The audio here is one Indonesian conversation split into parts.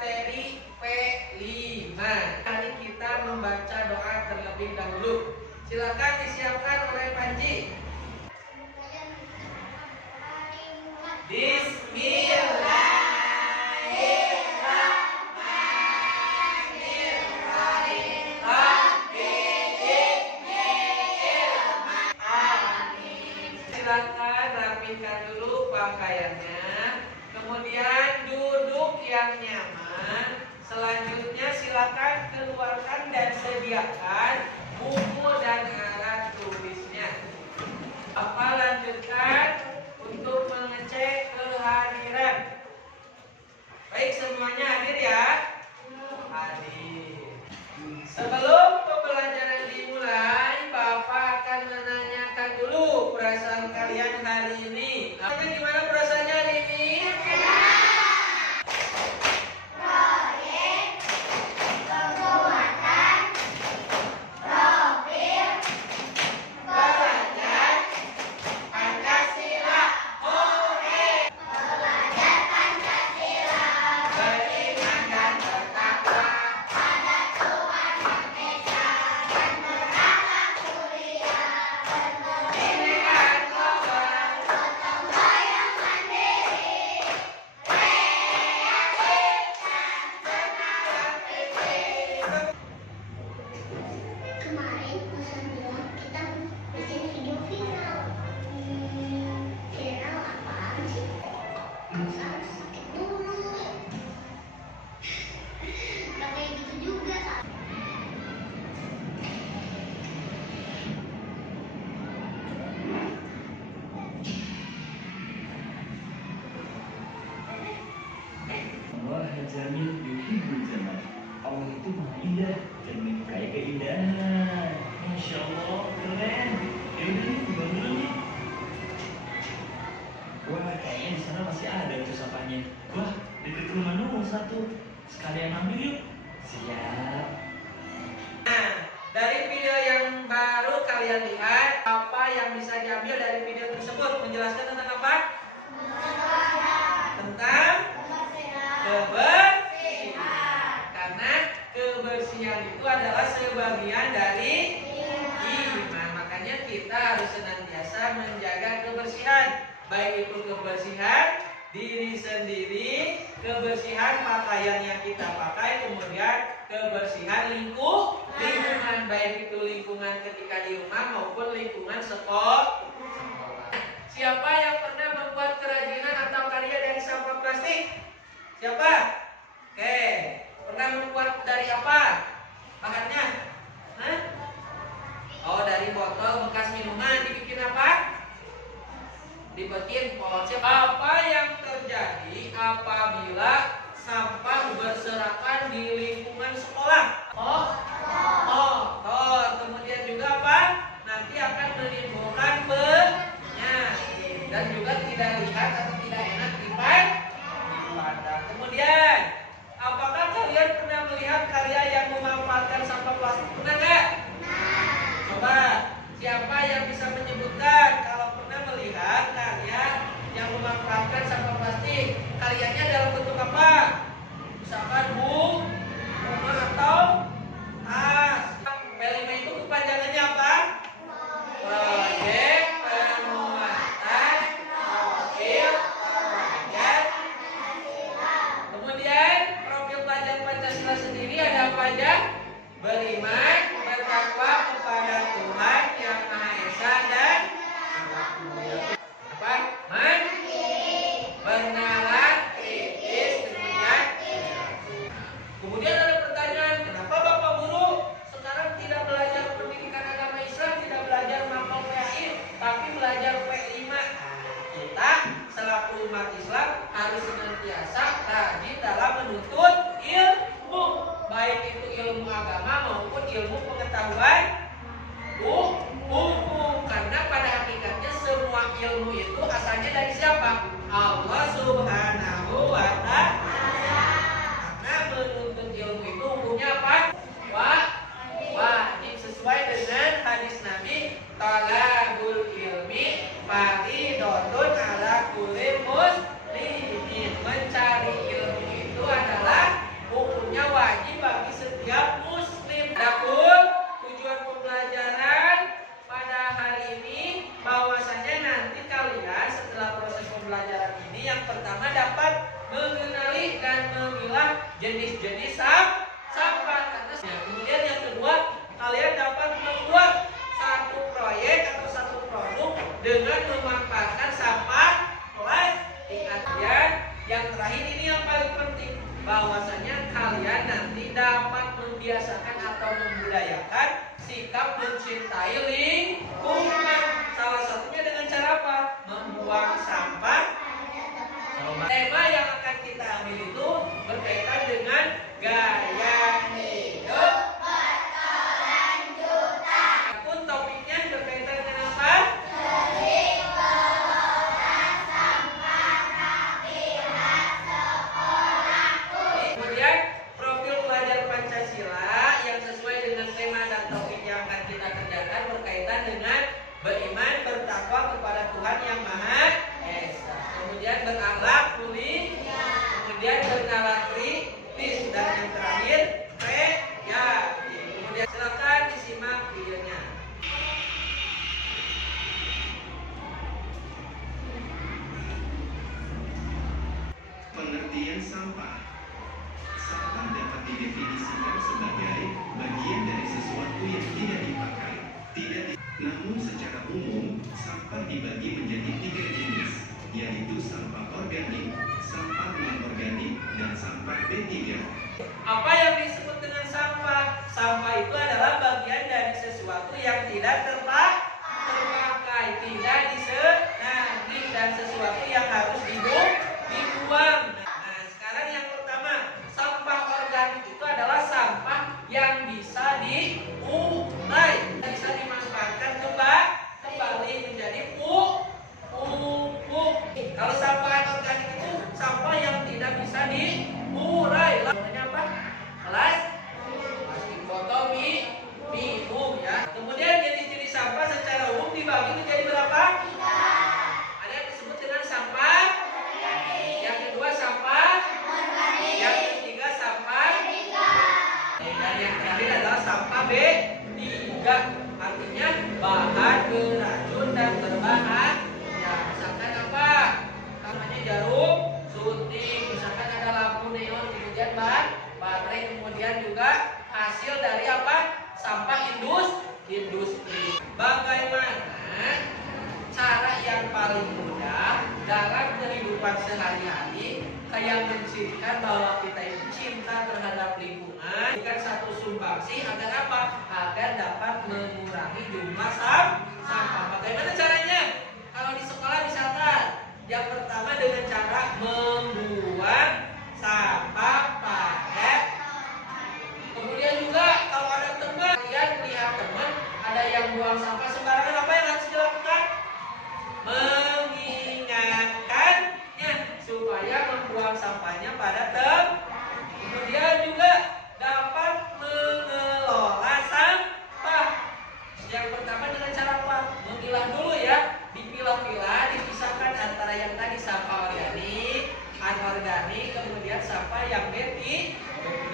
materi P5. Hari kita membaca doa terlebih dahulu. Silakan disiapkan oleh Panji. Silakan rapikan dulu pakaiannya, kemudian duduk yang nyaman. Selanjutnya silakan keluarkan dan sediakan buku dan alat tulisnya. Bapak lanjutkan untuk mengecek kehadiran. Baik, semuanya hadir ya? Hadir. Sebelum pembelajaran dimulai, Bapak akan menanyakan dulu perasaan kalian hari ini. Gimana perasaannya hari ini? Proyek penguatan profil belajar Pancasila. Hore! Belajar Pancasila, beriman dan bertakwa pada Tuhan Yang Esa, dan berakhlak mulia, bernegara global, gotong royong mandiri, kreatif dan berpikir. Kemarin Ustaz bilang kita bikin video viral. Viral apaan sih? Masa harus sakit dulu? Gak kayak gitu juga. Allah jamil yuhibbul jamal. Allah itu maha indah dan menyukai keindahan. Masya Allah, keren. Yaudah nih, bangun dulu nih. Wah, kayaknya di sana masih ada tuh sapanya. Wah, deket rumah Nuh satu. Sekalian ambil yuk. Siap. Nah, dari video yang baru kalian lihat, apa yang bisa diambil dari video tersebut? Menjelaskan tentang apa? Tentang kebersihan. Karena kebersihan itu adalah sebagian dari iman. Makanya kita harus senantiasa menjaga kebersihan. Baik itu kebersihan diri sendiri, kebersihan pakaian yang kita pakai, kemudian kebersihan lingkungan, baik itu lingkungan ketika di rumah maupun lingkungan sekolah. Siapa yang pernah membuat kerajinan atau karya dari sampah plastik? Siapa? Oke, pernah membuat dari apa bahannya? Hah? Oh, dari botol bekas minuman dibikin apa? Dibikin pot. Apa yang terjadi apabila sampah berserakan di lingkungan sekolah? Kotor. Kemudian juga apa? Nanti akan menimbulkan penyakit dan juga tidak lihat atau tidak enak dipandang. Kemudian, apakah kalian pernah melihat karya yang memanfaatkan sampah plastik? Pernah nggak? Coba, siapa yang bisa menyebutkan kalau pernah melihat karya yang memanfaatkan sampah plastik? Karyanya dalam bentuk apa? Misalkan bunga atau tas. P5 itu kepanjangannya apa? Proyek penguatan profil belajar. Kemudian profil belajar Pancasila sendiri ada apa aja? Beriman, bertakwa kepada Tuhan Yang Maha Esa dan apa? Bernalar, kritis, kemudian ada pertanyaan, kenapa Bapak Guru sekarang tidak belajar pendidikan agama Islam, tidak belajar mapel PAI, tapi belajar P5? Kita selaku umat Islam harus senantiasa rajin dalam menuntut ilmu, baik itu ilmu agama maupun ilmu pengetahuan jenis-jenis sampah. Kemudian yang kedua, kalian dapat membuat satu proyek atau satu produk dengan memanfaatkan sampah plastik. Yang terakhir ini yang paling penting, bahwasanya kalian nanti dapat membiasakan atau membudayakan sikap mencintai lingkungan. Salah satunya dengan cara apa? Membuang sampah. Tema yang akan kita ambil itu berkaitan dengan gaya hidup berkelanjutan. Pun topiknya berkaitan dengan apa? Sering mengelola sampah rapihan sekolahku. Kemudian profil pelajar Pancasila yang sesuai dengan tema dan topik yang akan kita kerjakan berkaitan dengan beriman, bertakwa kepada Tuhan yang Maha Esa. Kemudian berakhlak mulia, kemudian bernalar kritis, dan yang terakhir kreatif. Kemudian silakan disimak videonya. Pengertian sampah. Sampah dapat didefinisikan sebagai bagian dari sesuatu yang tidak dipakai, namun secara umum sampah dibagi menjadi 3 jenis, yaitu sampah organik, sampah non-organik, dan sampah B3. Apa yang disebut dengan sampah? Sampah itu adalah bagian dari sesuatu yang tidak terpakai, tidak disenangi, dan sesuatu yang harus dibuang. Nah, sekarang yang pertama, sampah organik itu adalah sampah yang bisa diurai, bisa dimanfaatkan kembali menjadi pupuk. Kalau sampah anorganik itu sampah yang tidak bisa diurai. Namanya apa? Plastik botol minum ya. Kemudian jenis-jenis sampah secara umum dibagi menjadi berapa? 3. Ada yang disebut dengan sampah organik. Yang kedua sampah organik. Yang ketiga sampah dan yang terakhir adalah sampah B3. Artinya bahan beracun dan berbahaya. Misalkan apa? Namanya jarum suntik, misalkan ada lampu neon, kemudian baterai, kemudian juga hasil dari apa? Sampah industri. Bagaimana cara yang paling mudah dalam kehidupan sehari-hari yang mencirikan bahwa kita itu cinta terhadap lingkungan, bukan satu sumbangsi agar apa? Agar dapat mengurangi jumlah sampah. Bagaimana caranya? Kalau di sekolah misalkan, yang pertama dengan cara membuang sampah pakai. Kemudian juga kalau ada teman, kalian lihat teman ada yang buang sampah sembarangan, apa yang harus dilakukan? Mengingatkannya supaya membuang sampahnya pada tempat. Kemudian juga dapat mengelola sampah. Yang pertama dengan cara apa? Memilah dulu ya. Dipilah-pilah, dipisahkan antara yang tadi sampah organik, anorganik, kemudian sampah yang B3.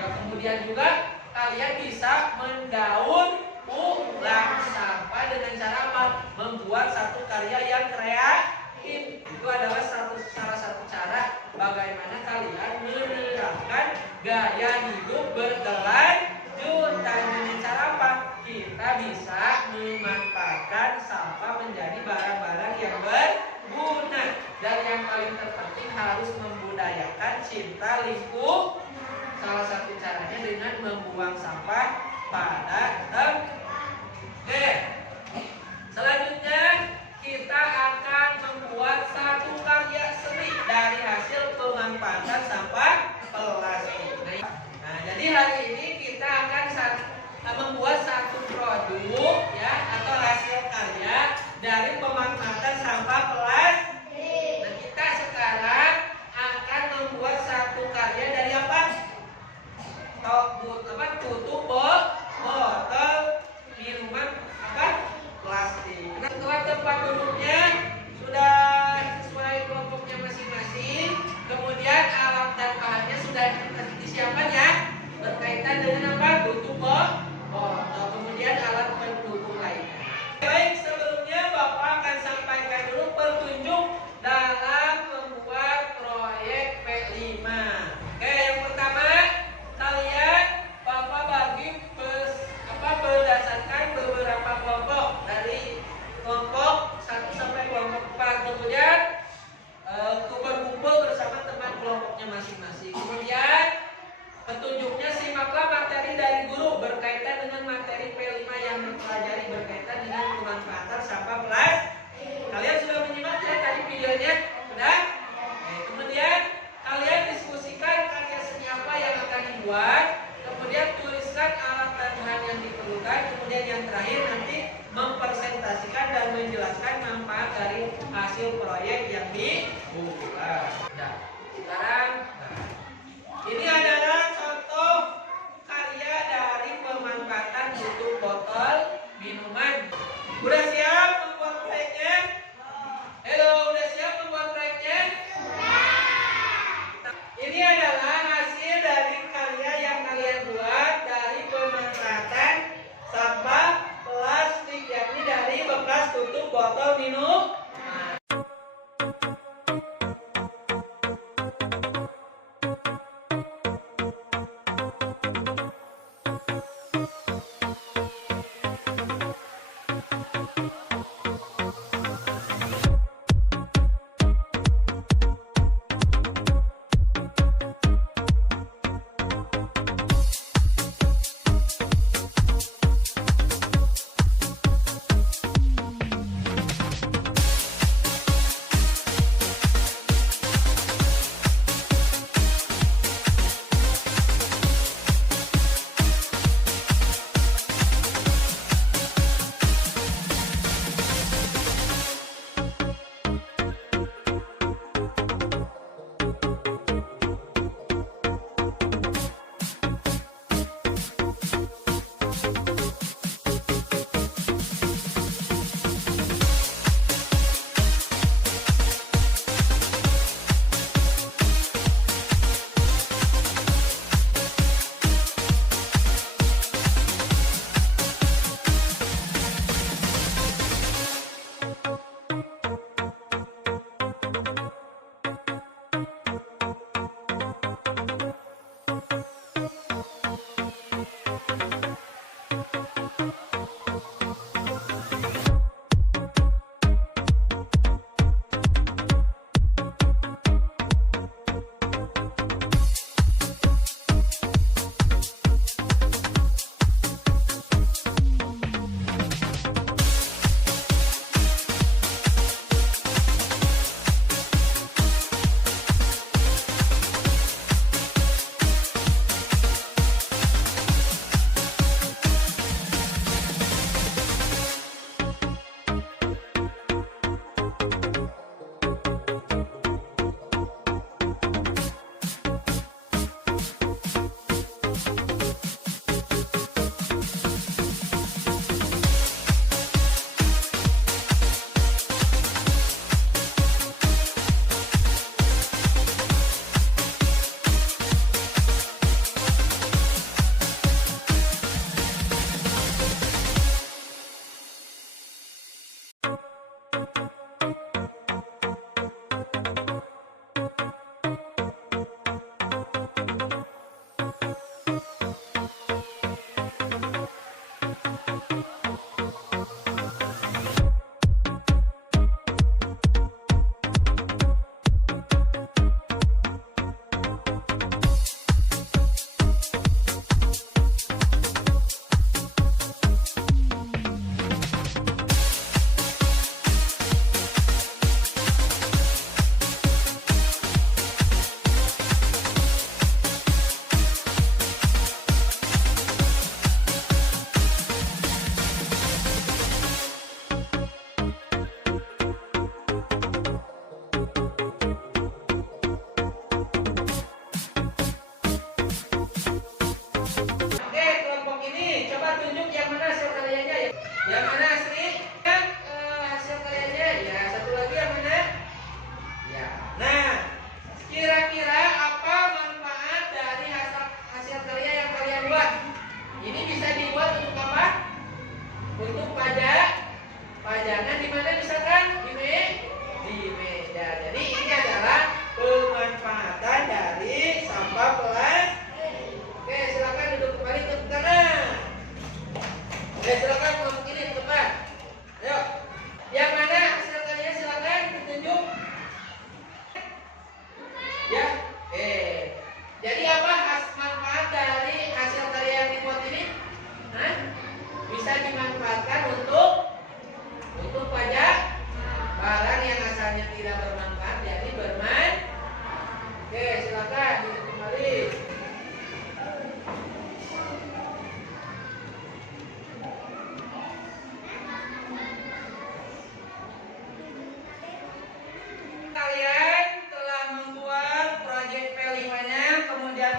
Kemudian juga kalian bisa mendaur ulang sampah dengan cara apa? Membuat satu karya yang kreatif. Itu adalah salah satu cara bagaimana kalian menerapkan gaya hidup berkelanjutan. Dengan cara apa? Kita bisa memanfaatkan sampah menjadi barang-barang yang berguna. Dan yang paling terpenting harus membudayakan cinta lingkungan. Salah satu caranya dengan membuang sampah pada tempat. Selanjutnya kita akan membuat satu karya seni dari hasil pemanfaatan sampah plastik. Nah, jadi hari ini kita akan membuat satu produk ya atau hasil karya dari pemanfaatan sampah plastik. Nah, kita sekarang akan membuat satu karya dari apa? Tutup botol minuman plastik. Nah, setelah tempat duduknya sudah sesuai kelompoknya masing-masing, kemudian alat dan bahannya sudah disiapkan ya, berkaitan dengan apa? Tutup botol, kemudian alat pendukung lainnya. Baik, sebelumnya Bapak akan sampaikan dulu petunjuk dalam membuat proyek P5. Oke, yang pertama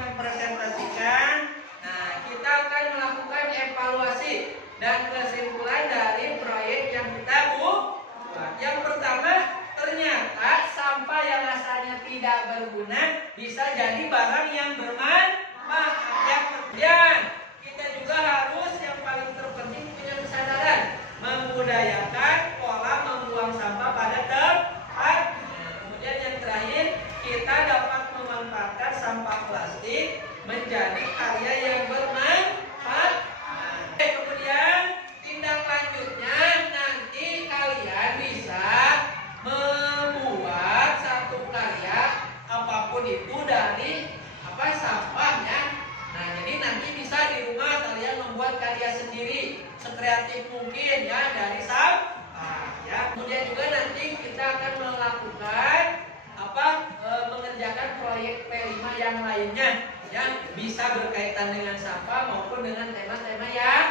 mempresentasikan. Nah, kita akan melakukan evaluasi dan kesimpulan dari proyek yang kita buat. Yang pertama, ternyata sampah yang asalnya tidak berguna bisa jadi barang yang bermanfaat. Yang kemudian kita juga harus yang paling terpenting punya kesadaran membudayakan pola membuang sampah pada tempat. Kemudian yang terakhir, kita dapat memanfaatkan sampah plastik menjadi karya yang bermanfaat. Kemudian tindak lanjutnya nanti kalian bisa membuat satu karya apapun itu dari sampahnya. Nah, jadi nanti bisa di rumah kalian membuat karya sendiri sekreatif mungkin ya dari sampah ya. Kemudian juga nanti kita akan melakukan mengerjakan proyek P5 yang lainnya yang bisa berkaitan dengan sampah maupun dengan tema-tema yang